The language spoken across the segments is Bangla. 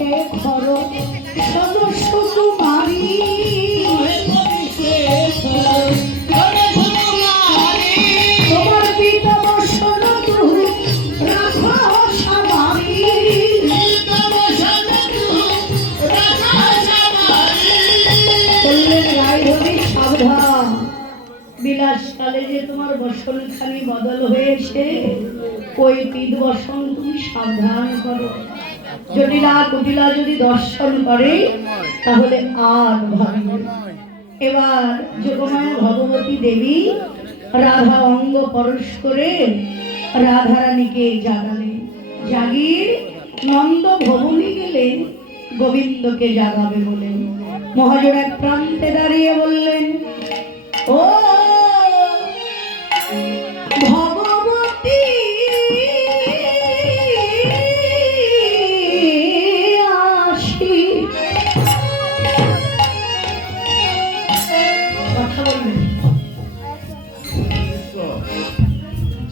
শেখর সমস্ত কুমারী তোমার পিতা বসন রাখা সাবারি বললেন রায়ধনী সাবধান বিলাসকালে যে তোমার বসনখানি বদল হয়েছে ওই পিত বসন তুমি সাবধান করো জটিলা কুটিলা যদি দর্শন করে তাহলে আর ভাববে। এবার যোগমায়া ভগবতী দেবী রাধা অঙ্গ পরশ করে রাধারানীকে জাগালেন। জাগিয়ে নন্দ ভবনে গেলেন গোবিন্দকে জাগাবে বলেন। মহাজন এক প্রান্তে দাঁড়িয়ে বললেন, ও ভগবতী আসি।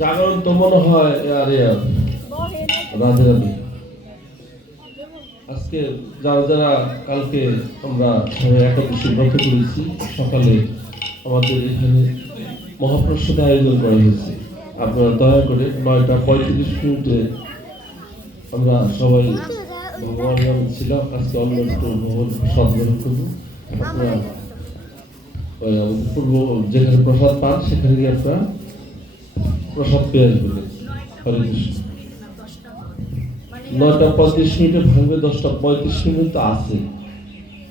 জাগরণ তো মনে হয় আরে রাধে রাধে। আজকে যারা যারা কালকে আমরা সবাই একাদশী ব্রত করেছি সকালে আমাদের এখানে মহাপ্রসাদ আয়োজন করা হয়েছে। আপনারা দয়া করে 9:35 আমরা সবাই ভগবান নামে ছিলাম। আজকে অন্য একটু ভগবান সদ্গ্রহণ করবো। আপনারা পূর্ব যেখানে প্রসাদ পান সেখানে গিয়ে আপনারা প্রসাদ পেয়ে আসবেন। হরে কৃষ্ণ। 9:35 ভাঙবে, 10:35 তো আছে,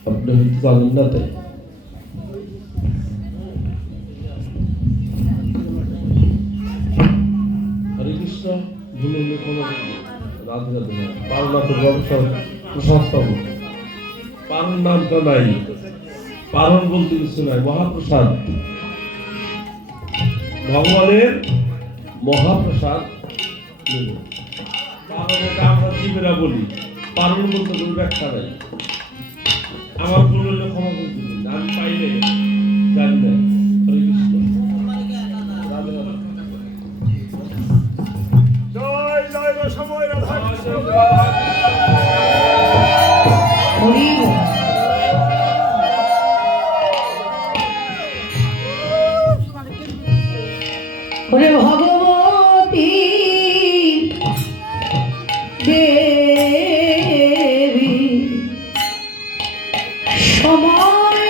আপনি হয়তো জানেন না তাই। হরে কৃষ্ণ। ভুলে কোনো রাধে রাধে না। পারনাথের ব্যবসা প্রসাদ পাবো, পারণ নামটা নাই, পারণ বলতে কিছু নাই, মহাপ্রসাদ ভগবানের মহাপ্রসাদ। আমরা জীবেরা বলি, পারণ বলতে কোনো ব্যাখ্যা নাই। আমার ভুল হলে ক্ষমা করতে দিন, আমি পাইলে জানি না। হরে কৃষ্ণ। রাধে রাধে। জয় জয় সময় রাধা কৃষ্ণ। ওরে ভগবতী দেবী সময়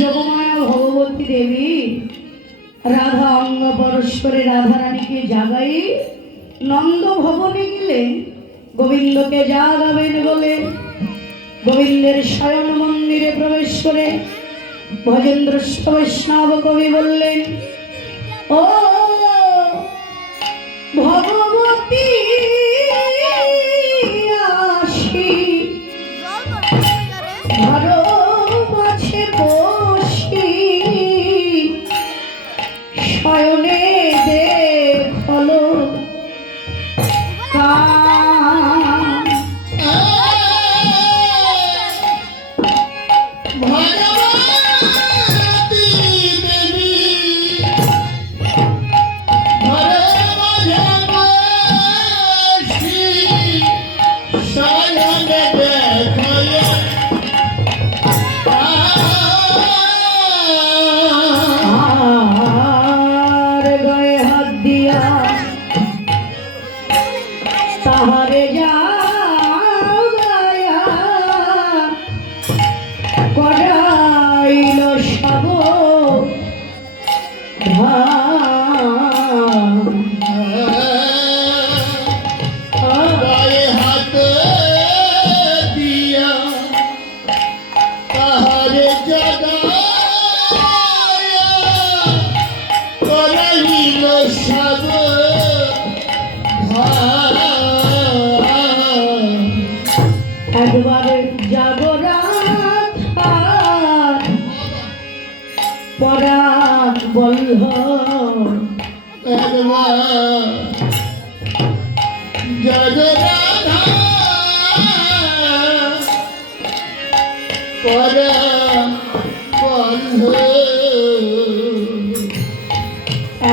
যোগমায়া ভগবতী দেবী রাধা অঙ্গ পরস্পরে রাধারানীকে জাগাই নন্দ ভবনে গেলেন গোবিন্দকে জাগাবেন বলে। গোবিন্দের শয়ন মন্দিরে প্রবেশ করে ভজেন্দ্রস্থ বৈষ্ণব কবি বললেন, ও ভগবতী আসি ধরো মাঝে বসি শয়নে দেখলো তাহারে জাগায়া করাইল সব গায়ে হাত দিয়া তাহারে জাগায়া করাইল সব একবার জাগরাত পরাণ বল্ল একবার জগরাধা পরা বন্ধ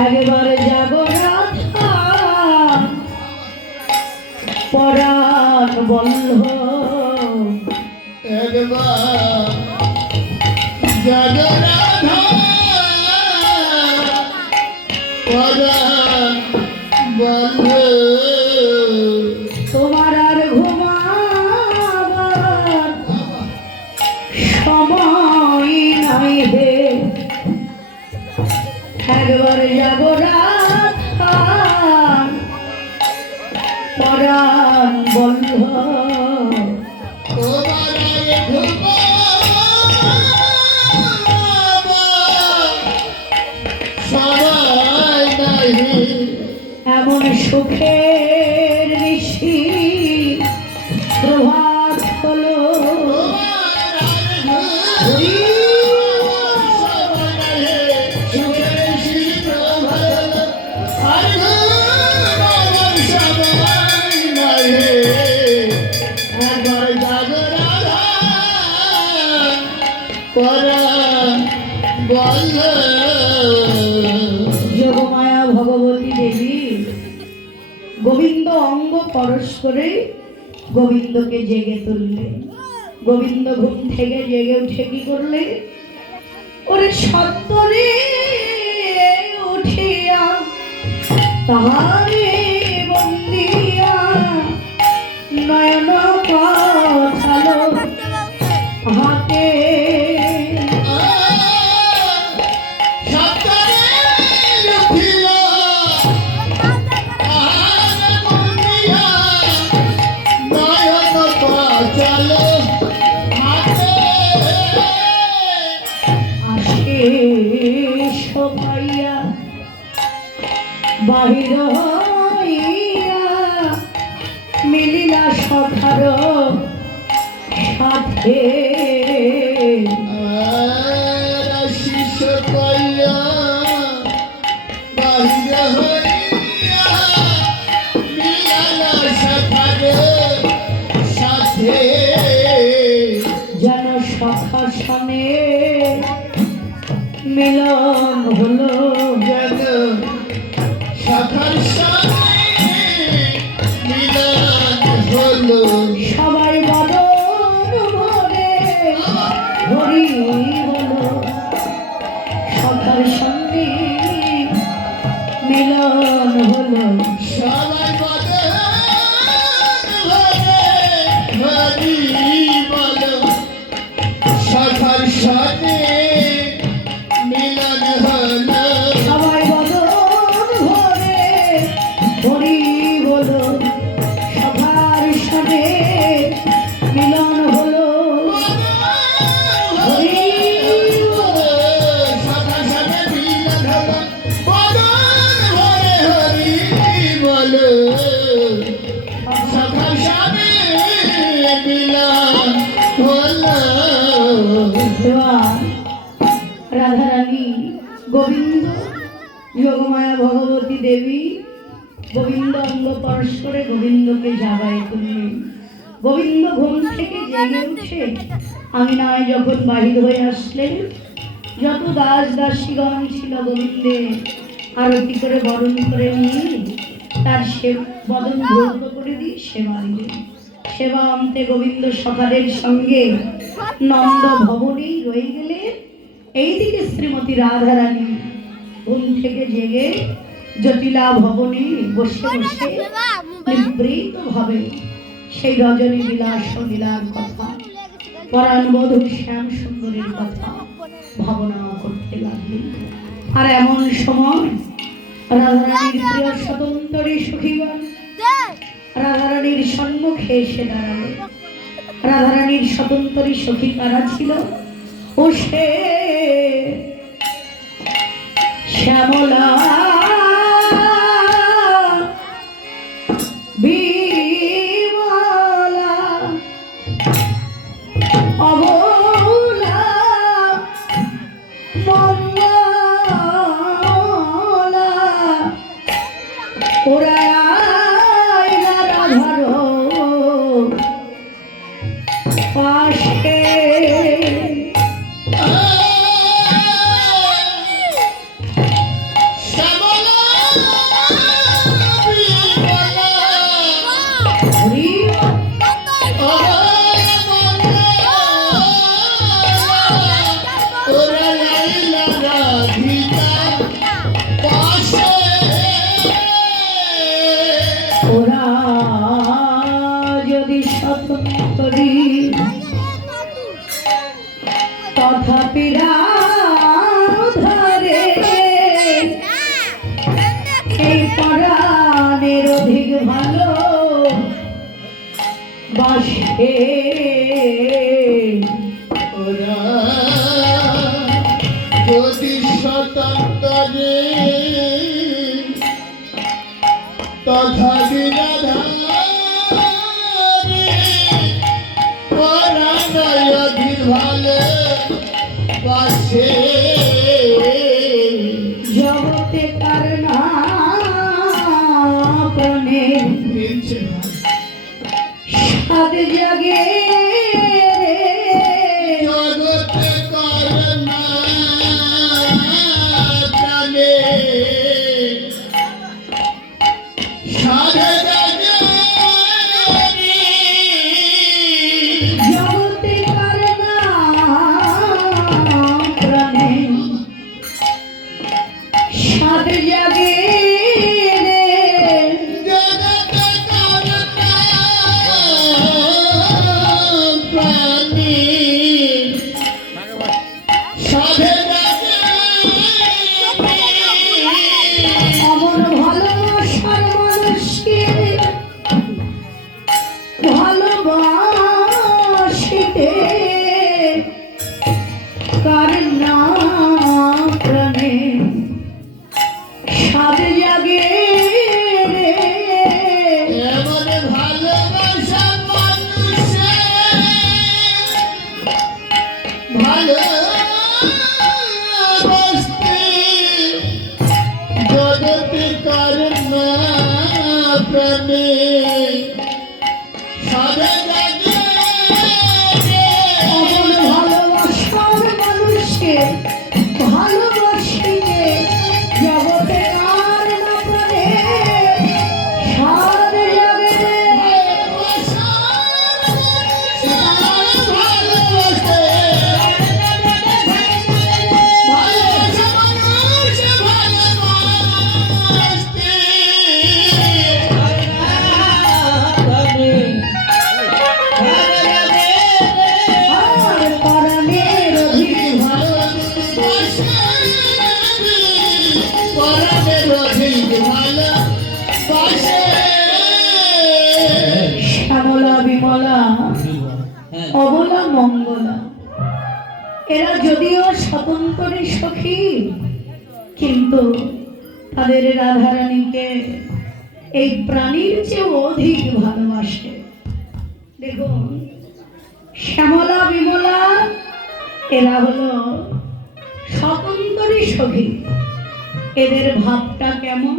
একবার জাগো রাধা পরাণ বন্ধ একবার জগরাধা পরা বন্ধ তোমার আর ঘুমাবার সময় নাই হে একবার জাগো রাধা পরাণ বন্ধ এমন সুখের ঋষি প্রভাত হলো যোগমায়া ভগবতী দেবী গোবিন্দ অঙ্গ পরশ করে গোবিন্দকে জেগে তুললে। গোবিন্দ ঘুম থেকে জেগে উঠে কি করলে? ওরে সত্তরে উঠিয়া তাহারে বন্দিয়া নয়ন পাথালো হাতে শোভাইয়া বাহির হইয়া মিলিলা সখার সাথে শিষ্য পাইয়া বাহির হইয়া মিলালা সখার সাথে যেন সখা সনে মিলন হলো। যেন সখার সাথে মিলন হলো। সবাই বদন ভরে হরি বলো সখার সঙ্গে মিলন হলো। সবাই বলে হরি বলো সখার সাথে মিলন হলো। সবাই বদন ভরে হরি বলো সখার সঙ্গে মিলন হলো। হরি বলো সখার সাথে মিলন হলো। হরি বলো সখার সাথে মিলন হলো। রাধারানী গোবিন্দ যোগমায়া ভগবতী দেবী গোবিন্দ অঙ্গ পরশ করে গোবিন্দকে জাগায় তুললেন। গোবিন্দ ঘুম থেকে জেগে উঠে আমি নয় যখন বাহির হয়ে আসলেন, যত দাস দাসীগণ ছিল গোবিন্দে আরতি করে বরণ করে নিয়ে তার সে বদন ব্রত করে দিয়ে সেবা দিলেন। সেবা অন্তে গোবিন্দ সকালের সঙ্গে নন্দ ভবনেই রয়ে গেলেন। এইদিকে শ্রীমতী রাধারানী ঘুম থেকে জেগে জটিলা ভবনে বসে বসে নিবৃত ভাবে সেই রজনী বিলাস লীলার কথা, পরাণ বধূ শ্যাম সুন্দরের কথা ভাবনা করতে লাগলেন। আর এমন সময় রাধারানীর প্রিয় স্বতন্ত্রী সখীগণ রাধারানীর সম্মুখে এসে দাঁড়ালো। রাধারানীর স্বতন্ত্রী সখী কারা ছিল? ও সে শ্যামলা বিমলা অবলা মঙ্গলা ওরা রাধার পাশে তথাপি রাধারে এই পরাণের অধিক ভালো বাসে ওরা যদি স্বতন্ত্রে তথাপি রাধারে পরাণের অধিক ভালো বাসে জগতে কার না প্রাণে সাদ জাগে জগতে করনা প্রাণে সাধে জাগে জগতে কার না প্রাণে সাদ জাগে জগতে করনা প্রাণে সাধে জাগে অমন ভালোবাসার মানুষকে ভালোবাসিতে কার না প্রাণে সাদ জাগে এমন ভালোবাসা মানুষের ভালোবাসতে জগতে করনা প্রাণে সাধে জাগে অমন ভালোবাসার মানুষকে ভালোবাসিতে জগতে কার না প্রাণে সাদ জাগে আর পরাণের অধিক ভালো শ্যামলা বিমলা অবলা মঙ্গলা এরা যদিও স্বতন্ত্র সখী কিন্তু তাদের রাধারানীকে এই প্রাণীর চেয়ে অধিক ভালোবাসে। দেখুন শ্যামলা বিমলা এরা হলো স্বতন্ত্র সখী, এদের ভাবটা কেমন।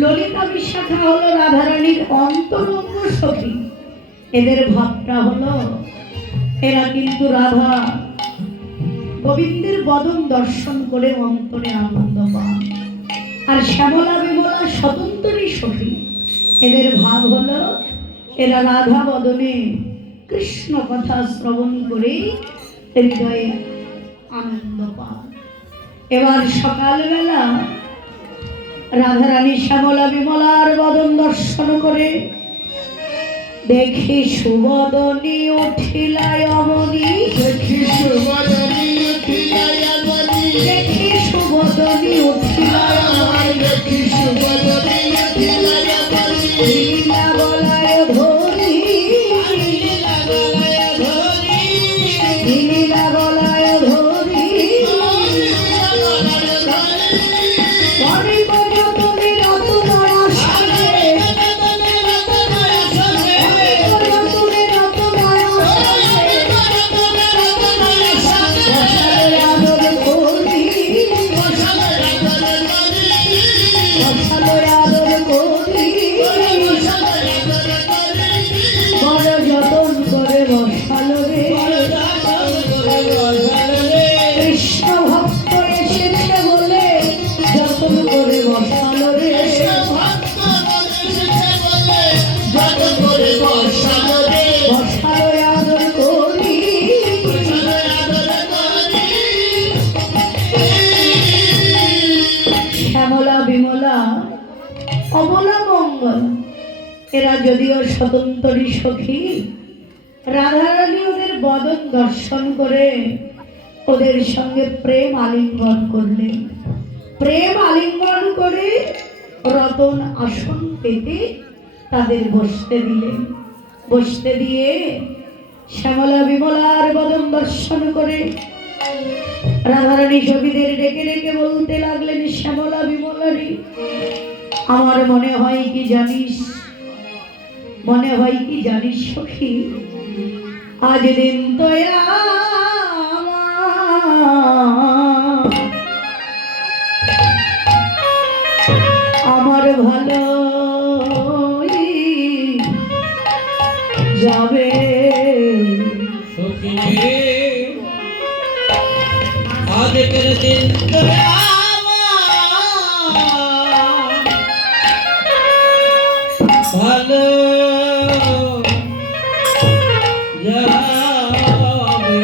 ললিতা বিশাখা হলো রাধারানীর অন্তরঙ্গ সখী, এদের ভাবটা হলো এরা কিন্তু রাধা গোবিন্দের বদন দর্শন করে অন্তরে আনন্দ পান। আর শ্যামলা বিমলা স্বতন্ত্রী সখী, এদের ভাব হলো এরা রাধা বদনে কৃষ্ণ কথা শ্রবণ করে হৃদয়ে আনন্দ পান। এবার সকালবেলা রাধারানী শ্যামলা বিমলার বদন দর্শন করে দেখি সুবদনী উঠিলায় অমনি, দেখি সুবদনী উঠিলায় অমনি, লীলা গলায় ধরি, লীলা গলায় ধরি অনেক যতনে রতনয়া সাজে, যতনে রতনয়া সাজে আদর করি, আদর করি বড় যতন করে বসালো রে। কৃষ্ণ ভক্ত এসেছে বলে যতন করে বসালো রে। বসালো আদর করি শ্যামলা বিমলা অবলা মঙ্গল এরা যদিও স্বতন্ত্রী সখী, রাধারানী ওদের বদন দর্শন করে ওদের সঙ্গে প্রেম আলিঙ্গন করলেন। প্রেম আলিঙ্গন করে রতন আসন পেতে তাদের বসতে দিলেন। বসতে দিয়ে শ্যামলা বিমলার বদন দর্শন করে রাধারানী সখীদের ডেকে ডেকে বলতে লাগলেন, শ্যামলা বিমলারি, আমার মনে হয় কি জানিস, মনে হয় কি জানিস সখী, আজ দিন তো আমার ভালো যাবে। আজকের দিন তো ভালো যাবে।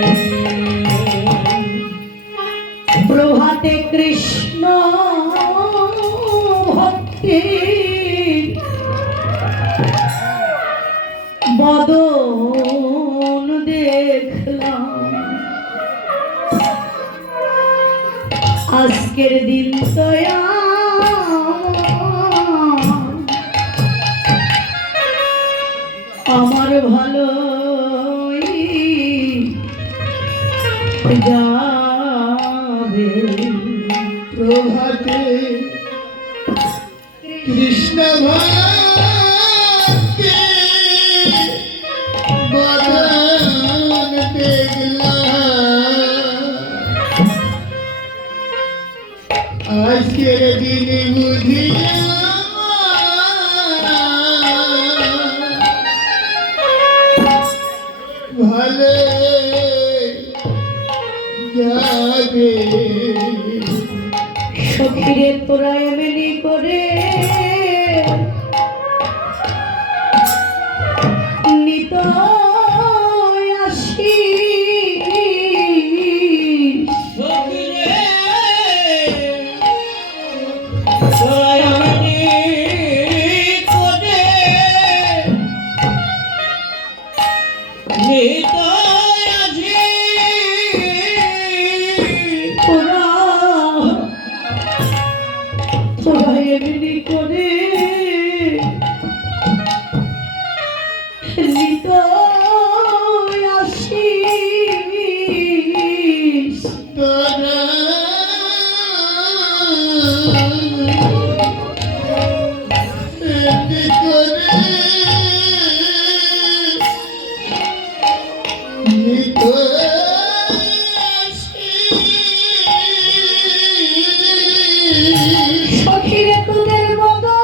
প্রভাতে কৃষ্ণ ভক্তি বদন দেখলাম, আজকের দিন তো আমার ভালো যাবে। প্রভাতে কৃষ্ণ ভক্তি বদন দেখলাম, আজকের দিন বুঝিলাম ভালো যাবে। সখীরে তোরা এমনি করে নিত আসি, সখিরে দয়ামণি করে নিতাই আজি। তোরা তোরা এমনি করে নিত আসি, তোরা এমনি করে নিত আসি। সখীরে তোদের মতো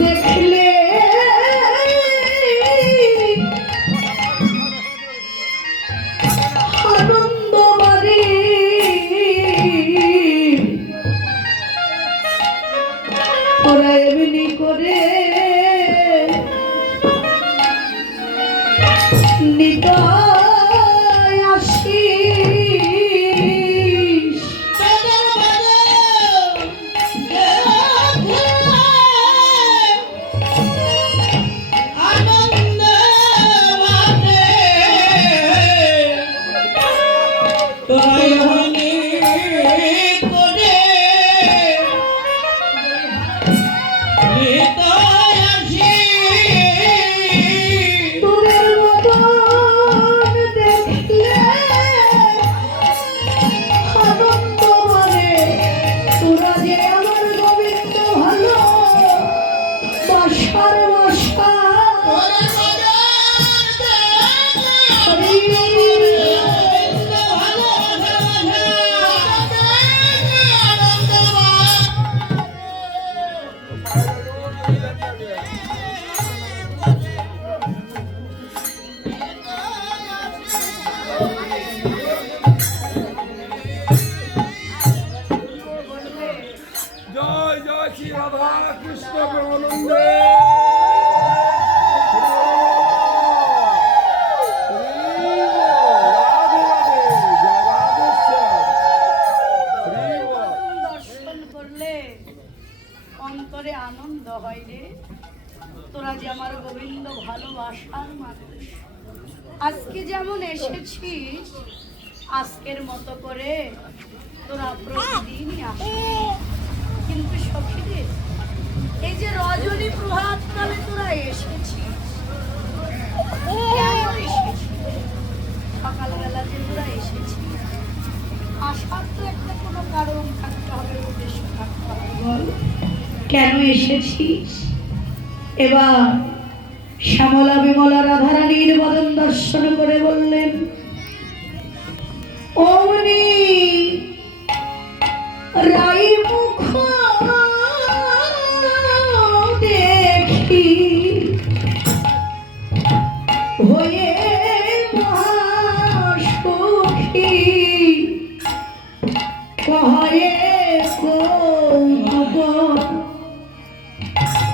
দেখলে আনন্দ বাড়ি, ওরা এমনি করে নিত আসিস। তাদের মাঝে আনন্দ বাটে দয়ামণি করে নিতাই আজি। তোদের মতন দেখলে আনন্দ মানে, তোরা যে আমার গোবিন্দ ভালো বাসার বাসা। জয় জয় শ্রী রাধা কৃষ্ণ প্রেমানন্দে। দর্শন করলে অন্তরে আনন্দ হয় রে, তোরা যে আমার গোবিন্দ ভালোবাসার মানুষ। আজকে যেমন এসেছিস আজকের মতো করে তোরা প্রতিদিনই আসিস, কিন্তু সখীদের এই যে রজনী প্রভাত কালে তোরা এসেছিস, কেন এসেছিস? সকালবেলা যে তোরা এসেছিস আসার তো একটা কোনো কারণ থাকতে হবে, উদ্দেশ্য থাকতে হবে। বল কেন এসেছিস? এবার শ্যামলা বিমলা রাধারানীর বদন দর্শন করে বললেন, অমনি রাই মুখ দেখি হয়ে মহাসুখী কহে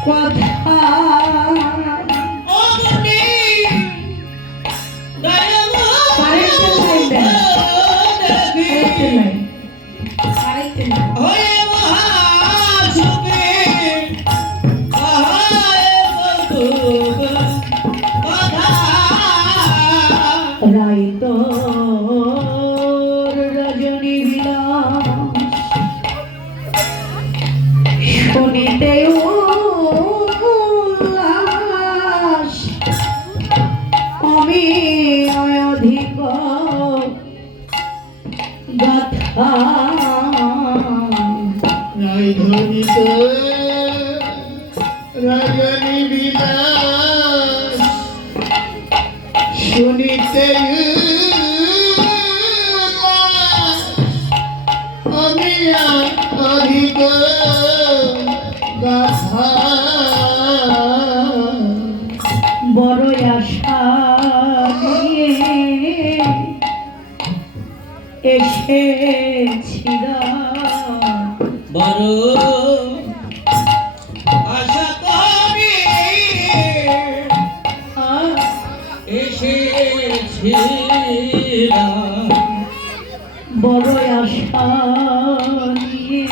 কথা অগ্নি দয়াময় হয়ে মহাসুখী কহে কথা। রাইত রজনী বিলাস শুনিতে উল্লাস আমি অধিক গাথা রাইধরিত রজনী বিলাস শুনিতে আমি অধিক গাথা বড় আশা নিয়ে এসেছিলাম, বড় আশা করি এসেছিলাম, বড় আশা নিয়ে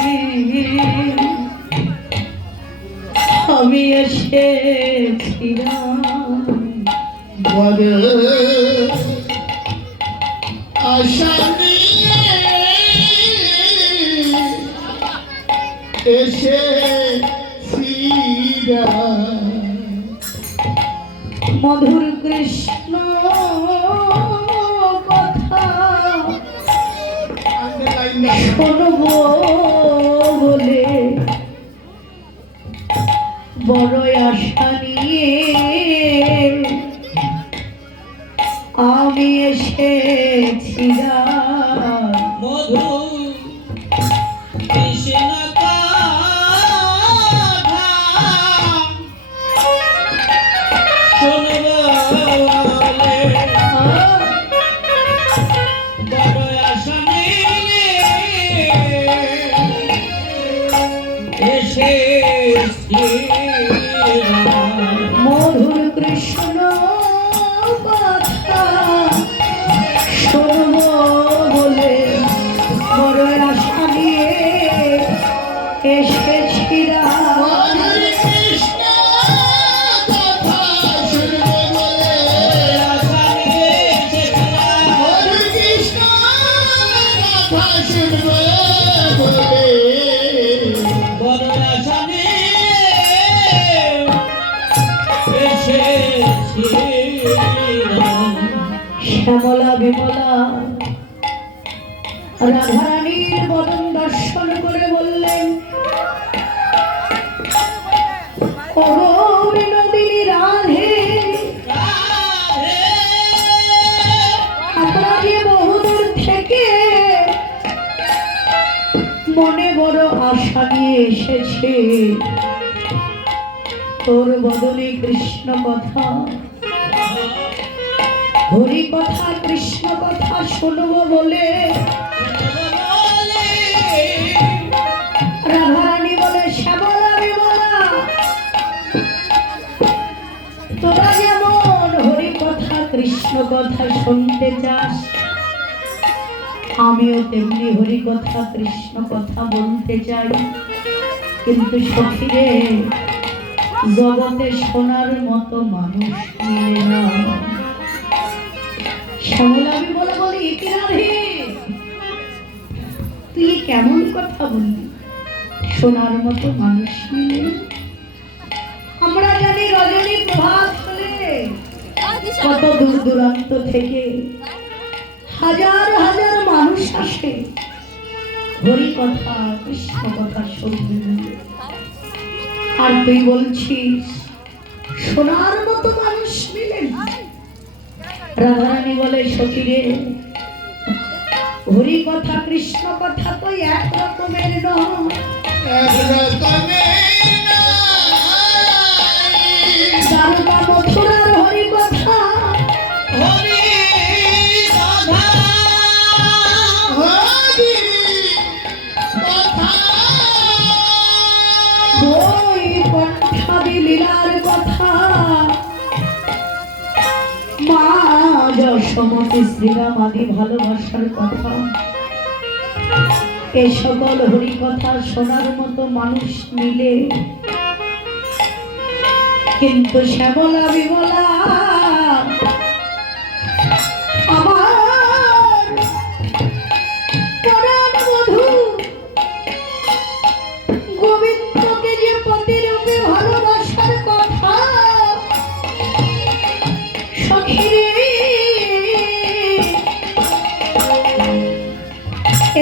আমি এসেছিলাম, বড় আশা নিয়ে এসেছিলাম। মধুর কৃষ্ণ কথা শুনব বলে বড় আশা নিয়ে আমি এসেছিলাম, মধু কৃষ্ণ কথা শুনব বলে বড় আশা নিয়ে এসেছিলাম। মধুর কৃষ্ণ কথা শুনব বলে বড় আশা নিয়ে এসেছিলাম, হরে কৃষ্ণ কথা শুনবে বলে আশা নিয়ে এসেছিলাম, হরে কৃষ্ণ কথা শুনবে বলে বড় আশা নিয়ে এসেছিলাম। শ্যামলা বিমলা রাধারানীর বদন দর্শন করে বললেন, ওগো বিনোদিনী রাধে, আমরা যে বহুদূর থেকে মনে বড় আশা নিয়ে এসেছে, তোর বদনে কৃষ্ণ কথা হরি কথা কৃষ্ণ কথা শুনবো বলে রাধারানী বলে, শ্যামলা বিমলা তোরা যেমন হরি কথা কৃষ্ণ কথা শুনতে চাস, আমিও তেমনি হরি কথা কৃষ্ণ কথা বলতে চাই, কিন্তু সখীরে জগতে শোনার মতো মানুষ মিলে না। শ্যামলা আমি বলে বলি কি রাধে, তুই এ কেমন কথা বললি? সোনার মতো মানুষ মিলে আমরা জানি রজনী প্রভাত হলে কত দূর দূরান্ত থেকে হাজার হাজার মানুষ আসে হরি কথা কৃষ্ণ কথা শুনতে। আর তুই বলছিস সোনার মতো মানুষ মিলে? রাধারানী বলে সখীরে, হরি কথা কৃষ্ণ কথা তো এক রকমের নয়। দ্বারকা মথুরার হরি কথা হরি রাধা ওই কণ্ঠাদি লীলার কথা, মা যশোমতী শ্রীরাম আদি ভালোবাসার কথা, এ সকল হরি কথা শোনার মতো মানুষ মিলে। কিন্তু শ্যামলা বিমলা আমার পরাণ বধূ গোবিন্দকে যে পতিরূপে ভালোবাসার কথা, সখীরে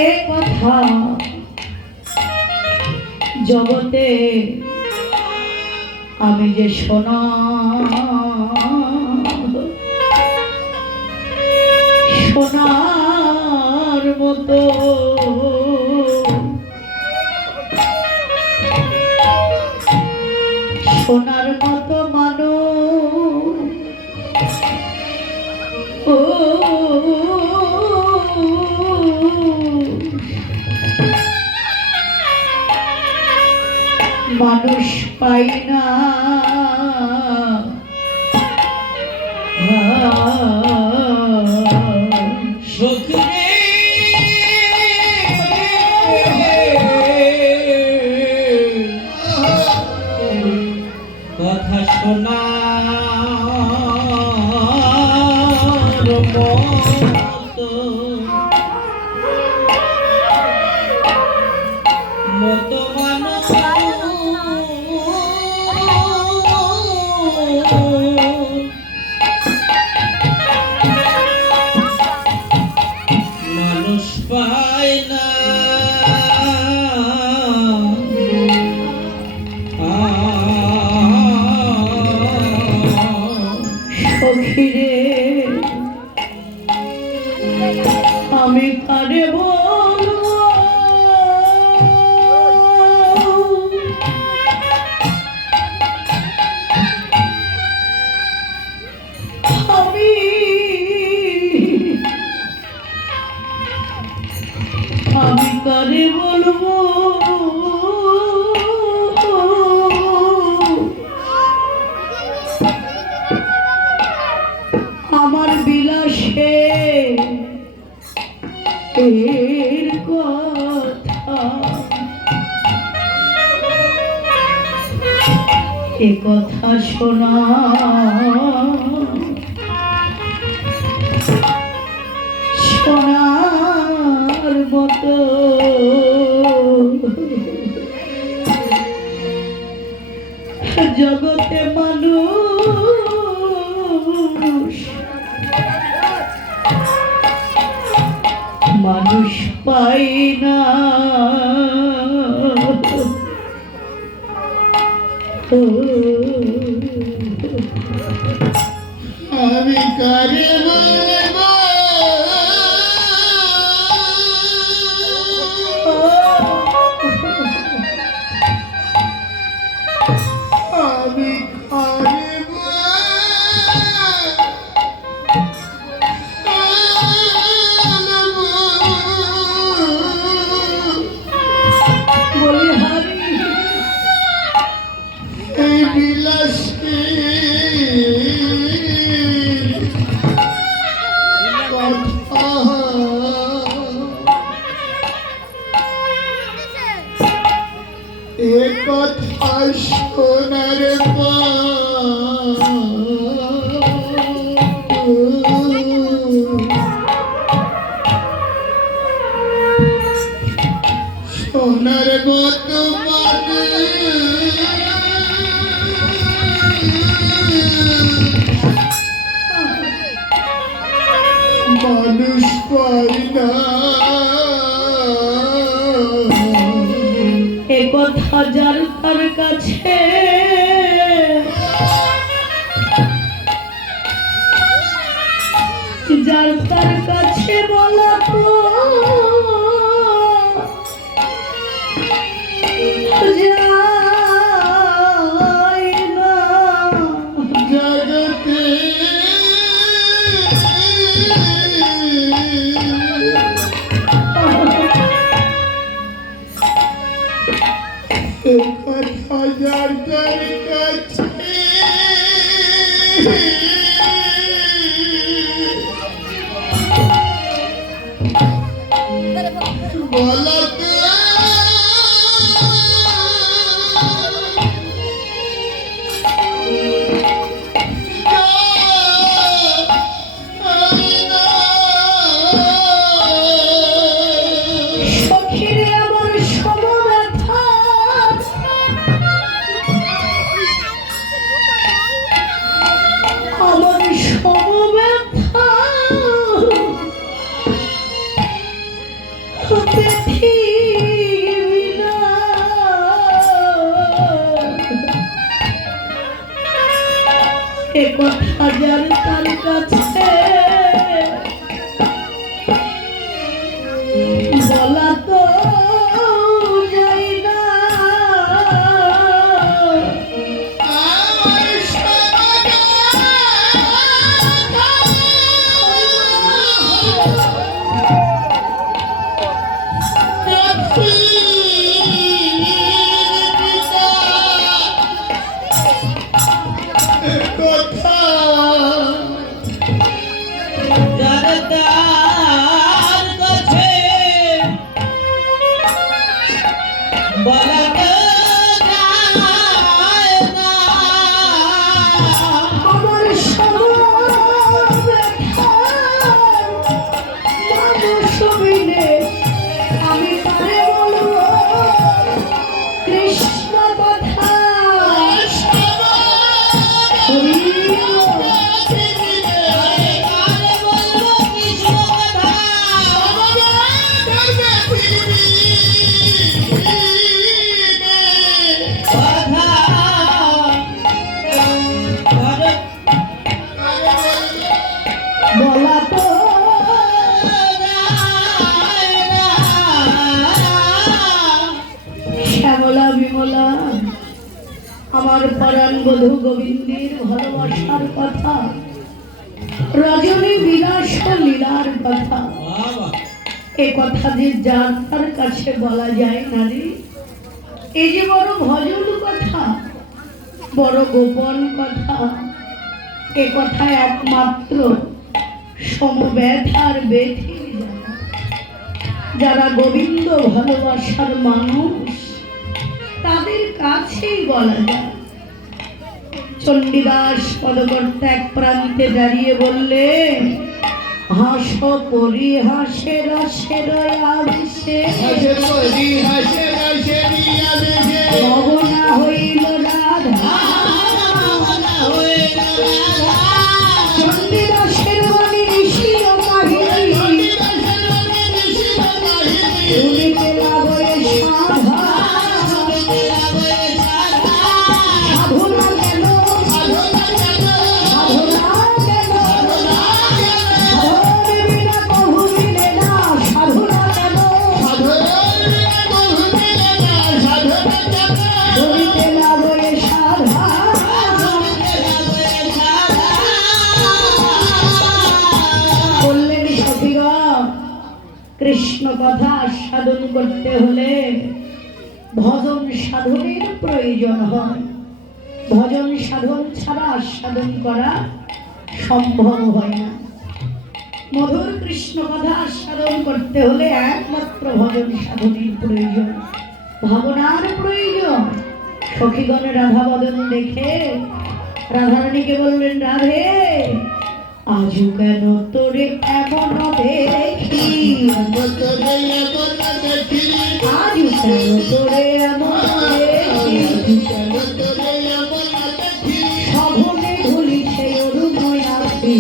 এ কথা জগতে আমি যে সোনা সোনার মতো সোনার মতো মানুষ ও মানুষ পাই না। সখী কথা শোনার মতো মানুষ পায় না। সখীরে আমি কারে বলবো, আমি কারে বলবো, আমার বিলাসে এর কথা, এ কথা শোনা সোনার মতো জগতে মানুষ মানুষ পাই না। আমি কারে বলবো, আমি কারে বলি হারি এই বিলাস মানুষ পাই না। এ কথা যার তার কাছে যার তার কাছে বলা তো যায় না। জগতে কথা যার তার কাছে বলা তো সখীরে আমার সমব্যথা আমার সমব্যথা পৃথিবী না। এ কথা যার তার কাছে বলা তো যায় না। আমার কথা যার তার কাছে বলা তো যায় না। আমার সমব্যথা মানুষ বিনে আমি তারে বলবো কৃষ্ণ কথা। কারে বলবো কৃষ্ণ কথা? কথা কারে বলা তো যায় না। শ্যামলা বিমলা আমার পরাণ বধূ গোবিন্দের ভালোবাসার কথা, রজনী বিলাস লীলার কথা, বাবা এ কথা যে যার তার কাছে বলা যায় না রে। এই যে বড় ভজন কথা, বড় গোপন কথা, এ কথা একমাত্র সমব্যথার ব্যথির জানা। যারা গোবিন্দ ভালোবাসার মানুষ তাদের কাছেই বলা যায়। চণ্ডীদাস পদকর্তা এক প্রান্তে দাঁড়িয়ে বললে, হাস পরিহাসে রসের আবেশে ভবনা হইল রাধা। চণ্ডীদাসের বাণী ঋষি ও কাহিনী শুনিতে লাগলে সাধা। সাধনা কেন সাধনা কেন সাধনে বিনা কভু মিলে না। সাধনা কেন শুনিতে লাগলে সাধা। বললেন সখীগণ, কৃষ্ণ কথা সাধন করতে হলে ভজন সাধনের প্রয়োজন হয়। ভজন সাধন ছাড়া সাধন করা সম্ভব হয় না। মধুর কৃষ্ণ কথা সাধন করতে হলে একমাত্র ভজন সাধনের প্রয়োজন, ভাবনার প্রয়োজন। সখীগণ রাধা বদন দেখে রাধারানীকে বললেন, রাধে আজু কেন তোরে এমন দেখি, আজু কেন তোরে এমন দেখি, সভনে ধুলি সেই অরুণয় আখি,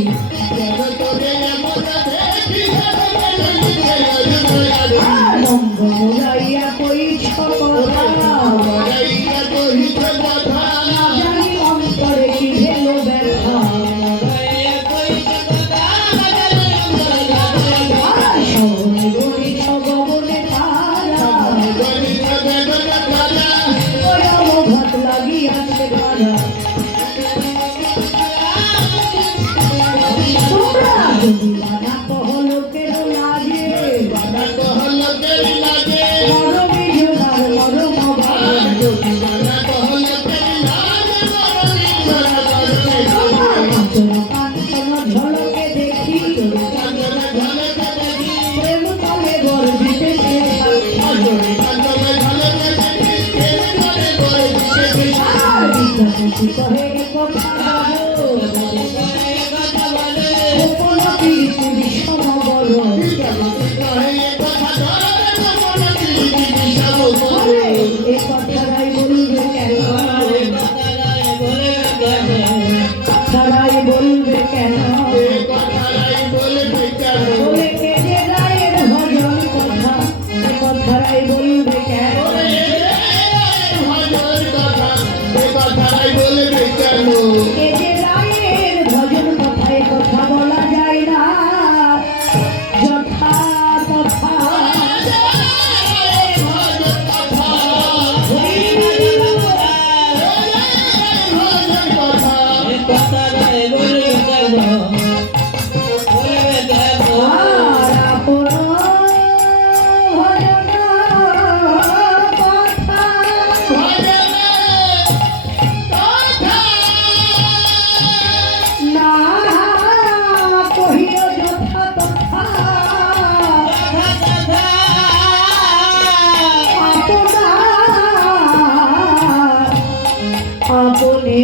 যদি বানা কহলোকের লাগে বানা কহলোকের লাগে মরমে জোড়ার মরম বাবন যদি বানা কহলোকের লাগে মরমে জোড়ার মরম কাঞ্চন কাঞ্চন ঝলকে দেখি কাঞ্চন ঝলকে দেখি প্রেম তলে গর্বিতেছে কাঞ্চনে কাঞ্চনে ঝলকে দেখি প্রেম তলে গর্বিতেছে আর বিদ্যাপতি কহে কথা বলো গোপন কীর্তি সমবর এ কথারাই বলবে কেন কথারাই বলবে কেন বলে কে যে রায়ের ভজন কথা এ কথারাই বলবে কেন কে যে রায়ের ভজন কথায় কথা বলা যায় না যথা তথা আর আপন ভজন কথা না কহিও যথা তথা আপনার আপনে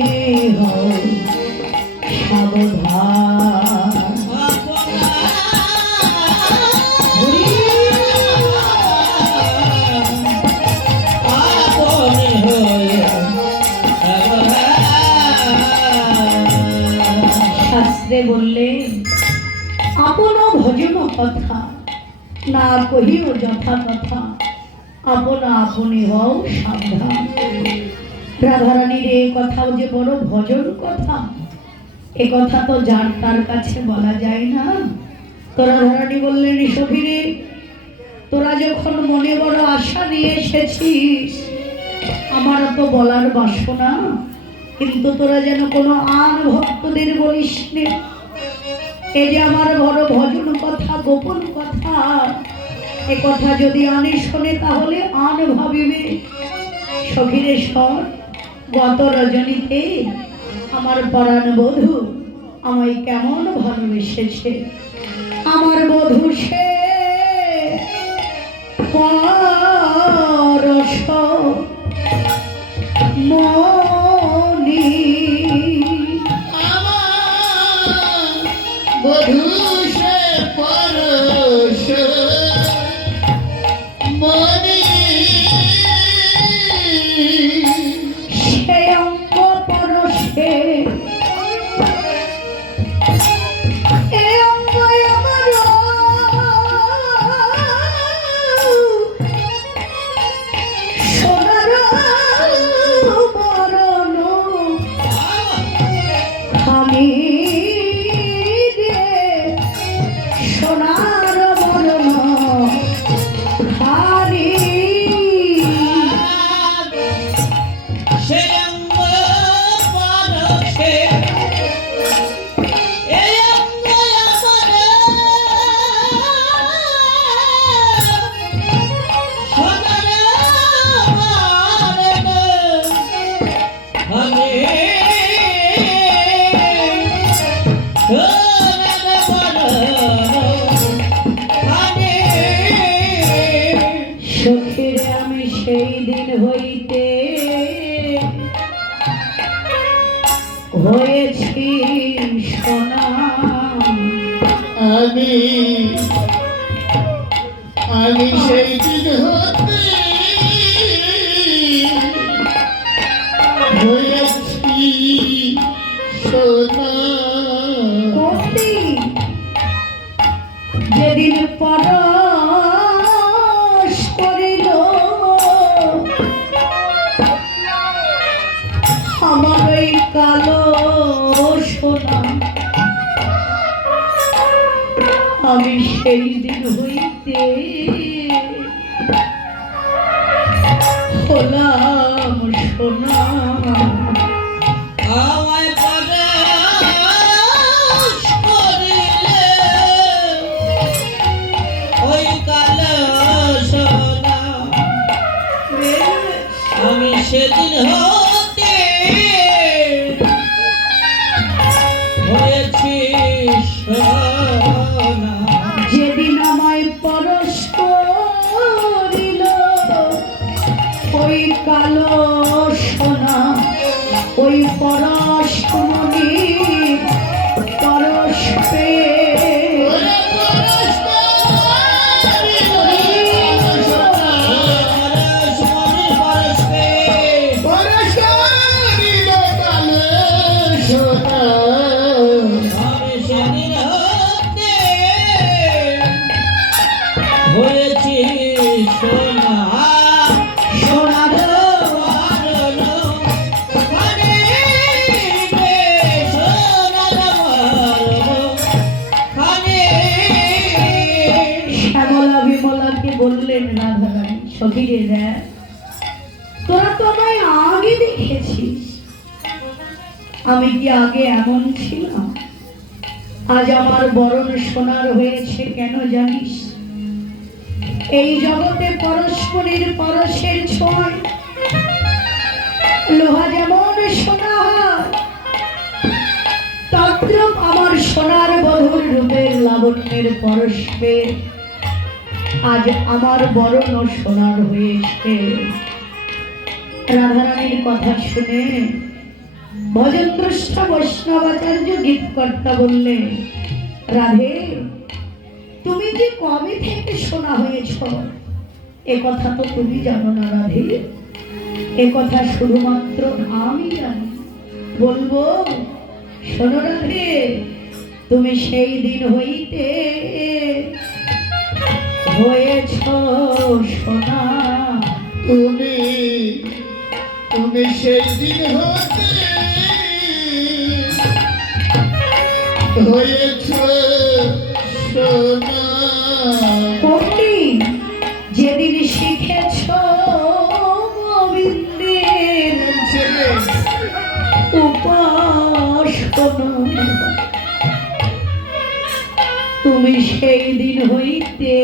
হও সাবধান শাস্ত্রে বললে আপন ভজন কথা না কহিও যথা কথা আপনা আপনি হও সাবধান রাধারানীর এই কথাও যে বড় ভজন কথা এ কথা তো যার তার কাছে বলা যায় না তো রাধারানী বললেন সখীরে তোরা যখন মনে বড় আশা নিয়ে এসেছিস আমার তো বলার বাসনা কিন্তু তোরা যেন কোনো আন ভক্তদের বলিস নে এ যে আমার বড় ভজন কথা গোপন কথা এ কথা যদি আনে শোনে তাহলে আন ভাবিবে সখীরে শোন গত রজনীতে আমার পরাণ বধূ আমায় কেমন ভালোবেসেছে আমার বধূ সে পরশ মনি বধূ সে পরশ মনি সে অঙ্গ পরশে এ অঙ্গ আমার সোনার বরণ আমি রে সোনার বরণ খানি সখীরে আমি সেই দিন হইতে হয়েছি সোনা আমি সেই দিন হতে হয়েছি সোনা কোনটি যেদিন পরশ করিল আমার ওই কালো সোনা আমি সেই দিন হইতে হলাম সোনা আমায় পরশ করিলে হয়েছিস সোনা যেদিন আমায় পরশ করিল ওই কালো সোনা ওই পরশ মনি পরশ পেয়ে পরশ মনি পরশ পে আমি সেদিন হতে হয়েছি সোনা সোনার মারণ খানে রে সোনার মারণ খানে শ্যামলা বিমলাকে বললেন রাধারানী সখীরে দেখ তোরা তো আমায় আগে দেখেছিস আমি কি আগে এমন ছিলাম আজ আমার বরণ সোনার হয়েছে কেন জানিস এই জগতে পরস্পরের পরশের ছোঁয়ায় লোহা যেমন সোনা হয় তদ্রূপ আমার সোনার বধূর রূপের লাবণ্যের পরশে আজ আমার বরণ সোনার হয়েছে রাধারানীর কথা শুনে ভজনদ্রষ্টা বৈষ্ণবাচার্য গীতকর্তা বললেন রাধে তুমি যে কবে থেকে সোনা হয়েছ এ কথা তো তুমি জানো না রাধে এ কথা শুধুমাত্র আমি জানি বলবো শোনো রাধে তুমি সেই দিন হইতে হয়েছ সোনা তুমি সেই দিন হতে হয়েছ সোনা পণ্ডিত যেদিন শিখেছ গোবিন্দের ছেলে উপাসনা তুমি সেই দিন হইতে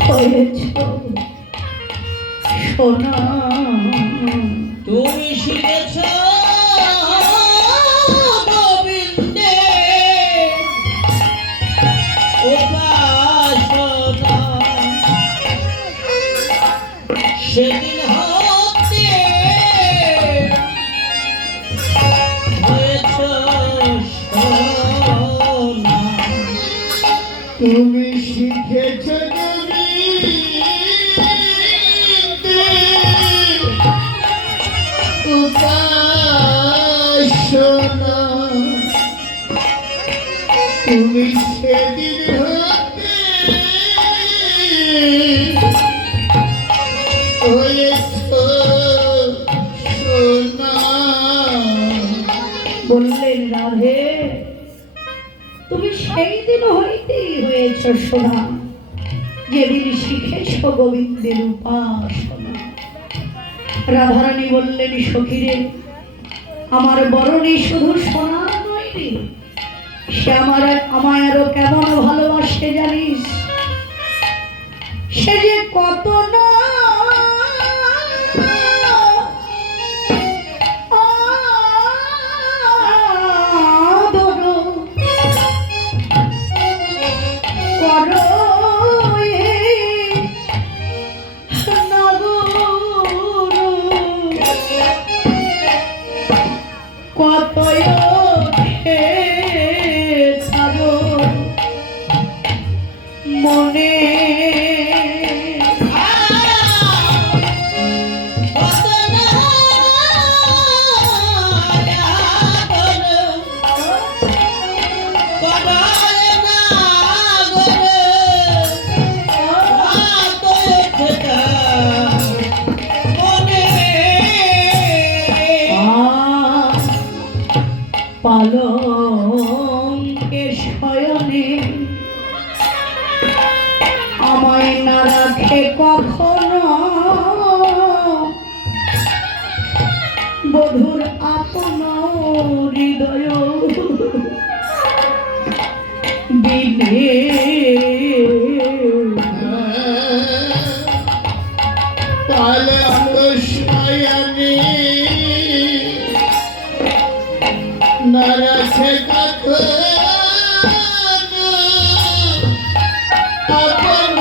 হয়েছ সোনা তুমি শিখেছ গোবিন্দে উপাসনা সেদিন হতে হয়েছ সোনা তুমি শিখেছ উপাসনা তুমি সেদিন হতে হয়েছ সোনা বললেন রাধে তুমি সেই দিন হইতেই হয়েছ সোনা যেদিন শিখেছ গোবিন্দের উপাসনা রাধারানী বললেন সখীরে আমার বরণী শুধু সোনা নয় রে সে আমায় আরো কেমন ভালোবাসে জানিস সে যে কত না মনে পালঙ্কে শয়নে আমায় না রাখে কখনো বধুর আপন হৃদয় বিনে পালঙ্ক শয়নে না রাখে কখনো আপন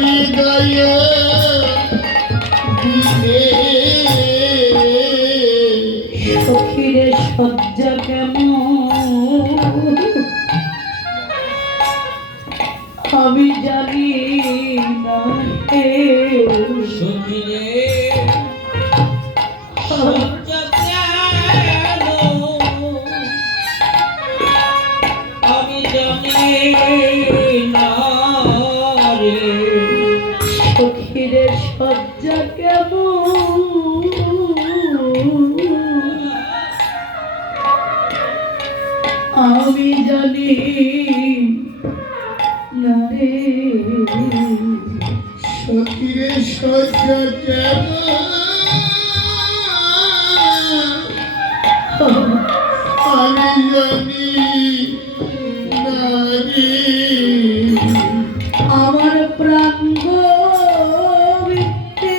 হৃদয় দিলে সখীরে সজ্জা কেমন আমি জানি না হে সখিরে সজ্জা কেন আমি জানি না রে। সখীরে সজ্জা কেমন আমি জানি না রে সখীরে সজ্জা কেমন আমি জানি না রে। আমার প্রাঙ্গ বৃত্তে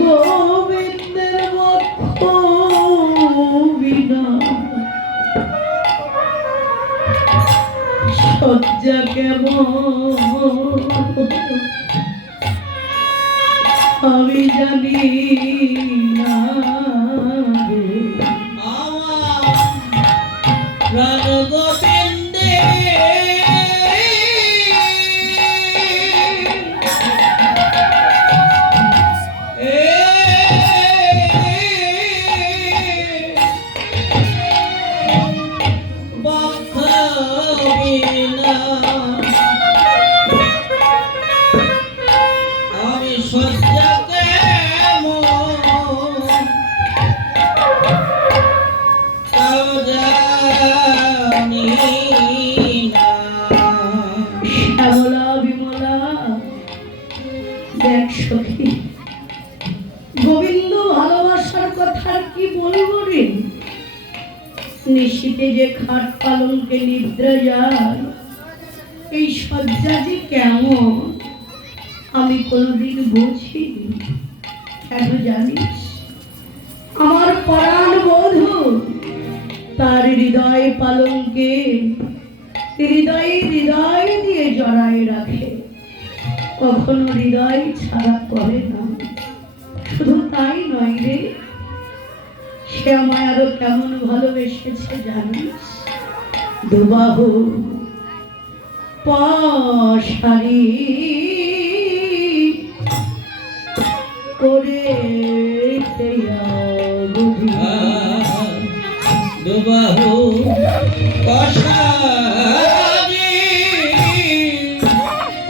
গোবিন্দের বক্ষ বিনা সজ্জা কেমন আমি জানি না রে। আমার প্রাণ গোবিন্দে বক্ষ বিনা আমি সজ্জা কেমন তাও জানি না। শ্যামলা বিমলা দেখ সখী গোবিন্দ ভালোবাসার কথা আর কি বলবো রে। নিশীতে যে খাট পালঙ্কে নিদ্রা যায় এই শয্যা যে কেমন আমি কোনোদিন বুঝিনি। কেন জানিস আমার পরাণ বধূ তার হৃদয় পালঙ্কে হৃদয়ে হৃদয় দিয়ে জড়ায় রাখে, কখনো হৃদয় ছাড়া করে না। শুধু তাই নয় রে, সে আমায় আরো কেমন ভালোবেসেছে জানিস? দুবাহু পাশারি করে দুবাহু কষারি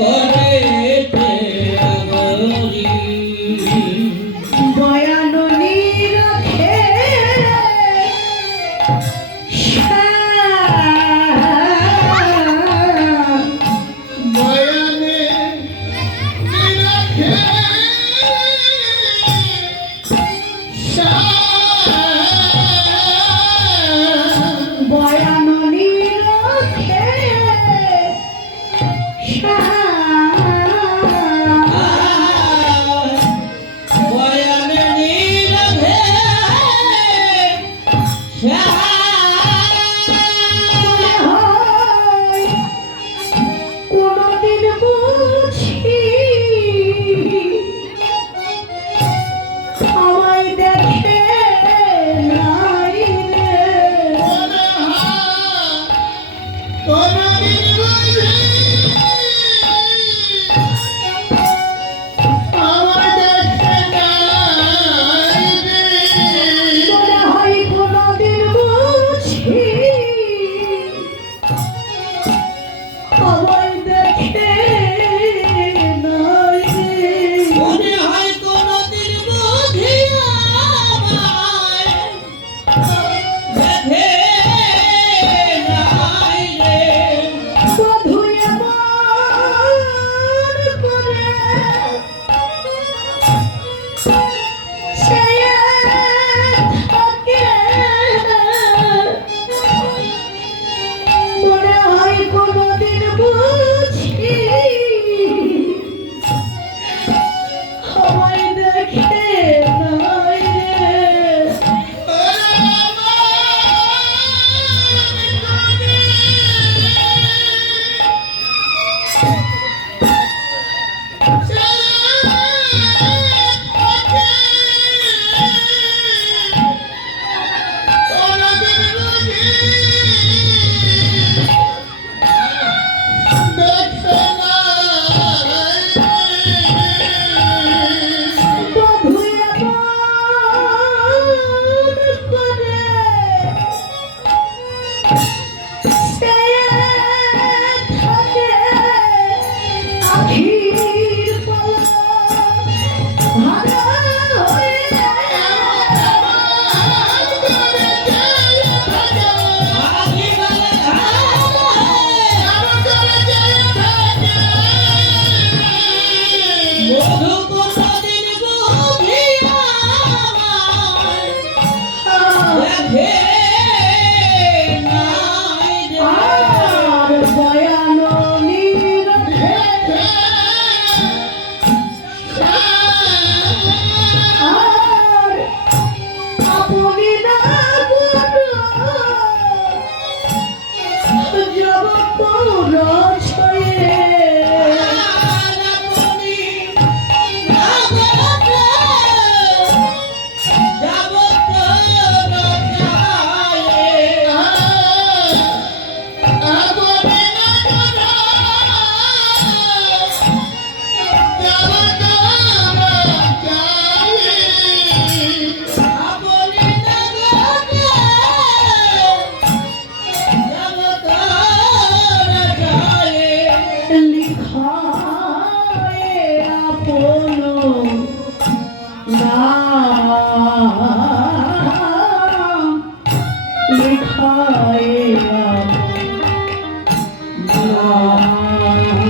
করেতে আগরি বয়াননি রাখে বয়ানে রাখে বয়াননি রাখে বয়ানে নীরবে কোনদিন বুঝি আমায় দেখে নাই রে। কোনদিন বুঝি আমায় দেখে নাই রে বধুয়া মন করে সে থাকে আখির পলক হারা হয়ে আজি বলে মধু কোনদিন বুঝিয়া দেখে নাই রে আর দয়ালো নিরধে আর আপনি না জগৎ রচয়ে লিখায়ে আপন নাম লিখায়ে আপন নাম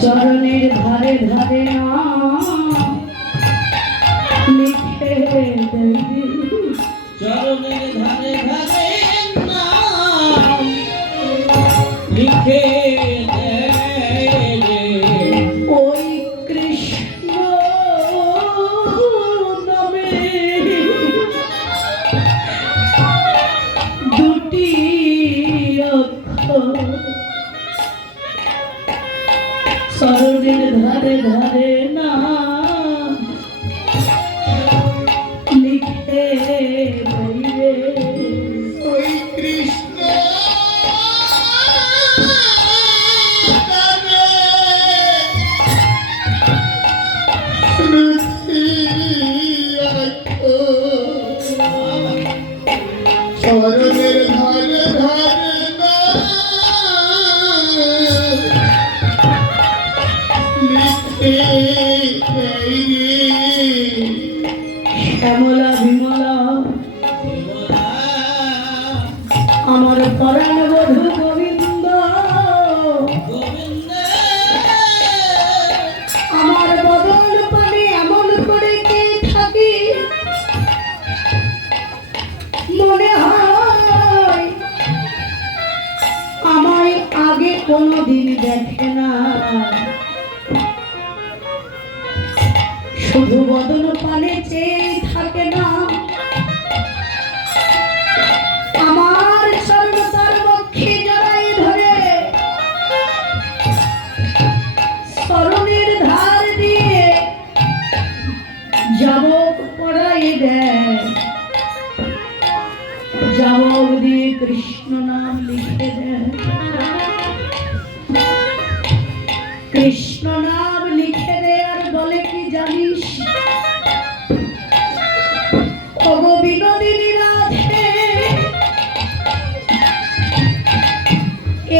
চরণের ধারে ধারে নাম লিখে দেবী চরণের ধারে ধারে নাম লিখে দে রে ওই কৃষ্ণ নামে দুটি অক্ষর চরণের ধারে ধারে নাম লিখে বইরে ওই কৃষ্ণ চরণের ধারে ধারে না লিখে শ্যামলা বিমলা আমার পরাণ বধূ গোবিন্দ গোবিন্দ আমার বদন পানে এমন করে কে থাকি মনে হয় আমায় আগে কোনোদিন দেখে না শুধু বদন পানে চেয়ে থাকে না আমার চরণ তার বক্ষে জড়াই ধরে চরণের ধার দিয়ে যাবক পড়াই দেয় যাবক দিয়ে কৃষ্ণ নাম লিখে দেয় কৃষ্ণ নাম লিখে দেয় আর বলে কি জানিস ওগো বিনোদিনী রাধে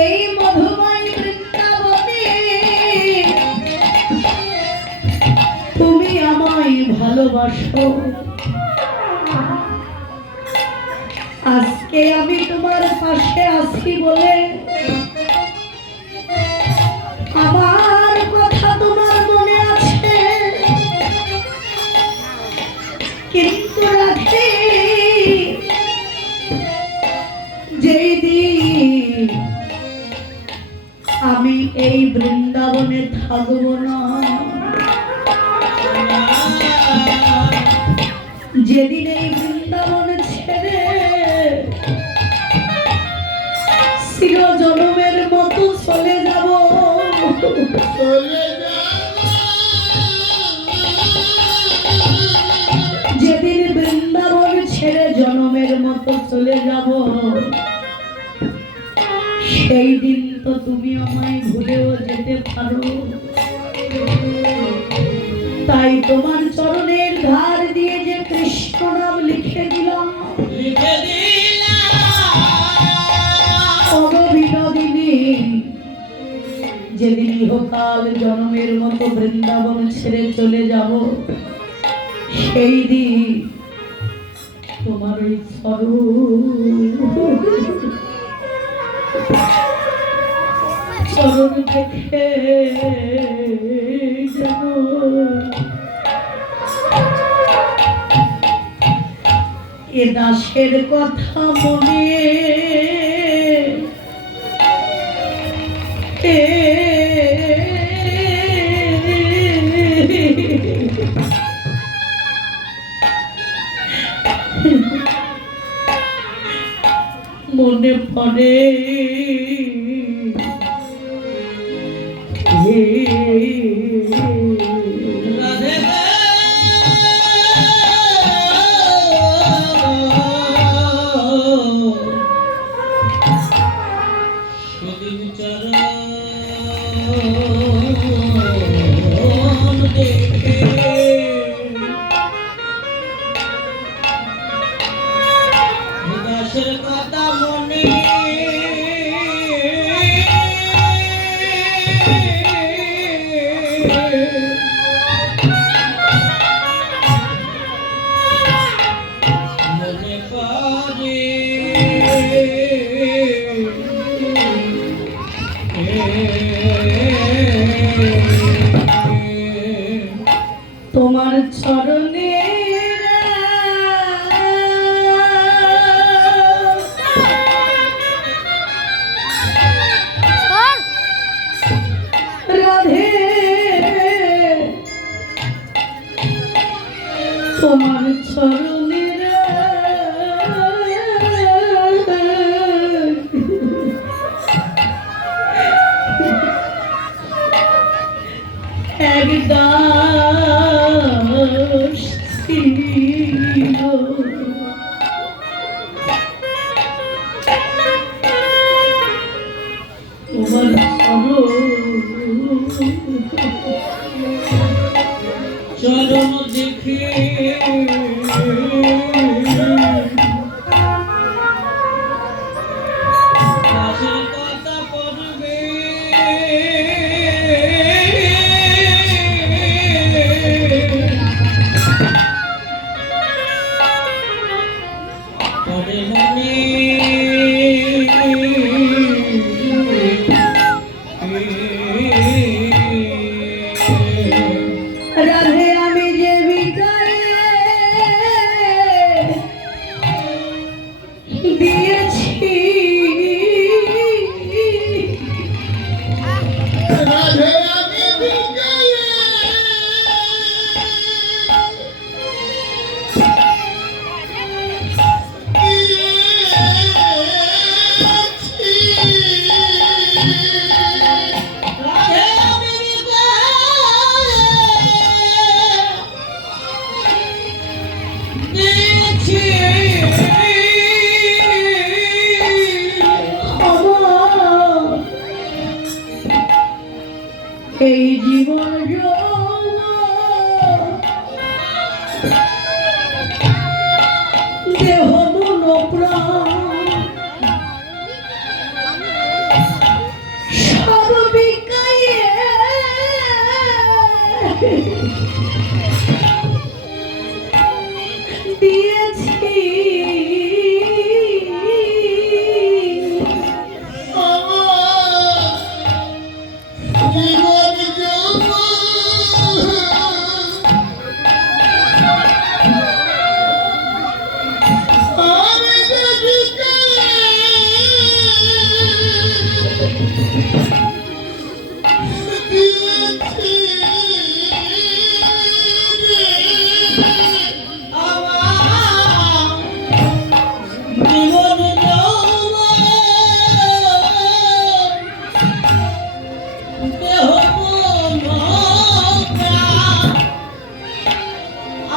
এই মধুময় বৃন্দাবনে তুমি আমায় ভালোবাসো আজকে আমি তোমার পাশে আছি বলে আমার কথা এই বৃন্দাবনে থাকবো না। যেদিন এই বৃন্দাবন ছেড়ে চিরজনমের মতো চলে যাব, চলে যাও। যেদিন বৃন্দাবন ছেড়ে জনমের মতো চলে যাব, সেই দিন তো তুমি আমায় ভুলেও যেতে পারো। তাই তোমার চরণের ধার দিয়ে যে কৃষ্ণ নাম লিখে দিলাম, লিখে দিলাম অবিনোদিনী, যেদিন ইহকাল জনমের মতো বৃন্দাবন ছেড়ে চলে যাব, সেই দিন তোমার ওই চরণ দেখে যেন এ দাসের কথা মনে মনে পড়ে। রাধে সেদিন চরণ দেখে দাসের কথা মনে মনে পড়ে। তোমার চরণে রাধে, তোমার চরণে এক দাস ছিল, তোমার চরণ দেখে দাসের কথা পড়বে পড়ে মনে রাধে আমি যে বিদায় দিয়েছি, রাধে আমি বিজয়ে রাধে আমি দিয়েছি এই জীবন দেহ মন প্রাণ সব বিকায়ে দিয়েছি, জীবন যৌবন আমি যে বিজয়ে দিয়েছি জীবন যৌবন দেহ মন প্রাণ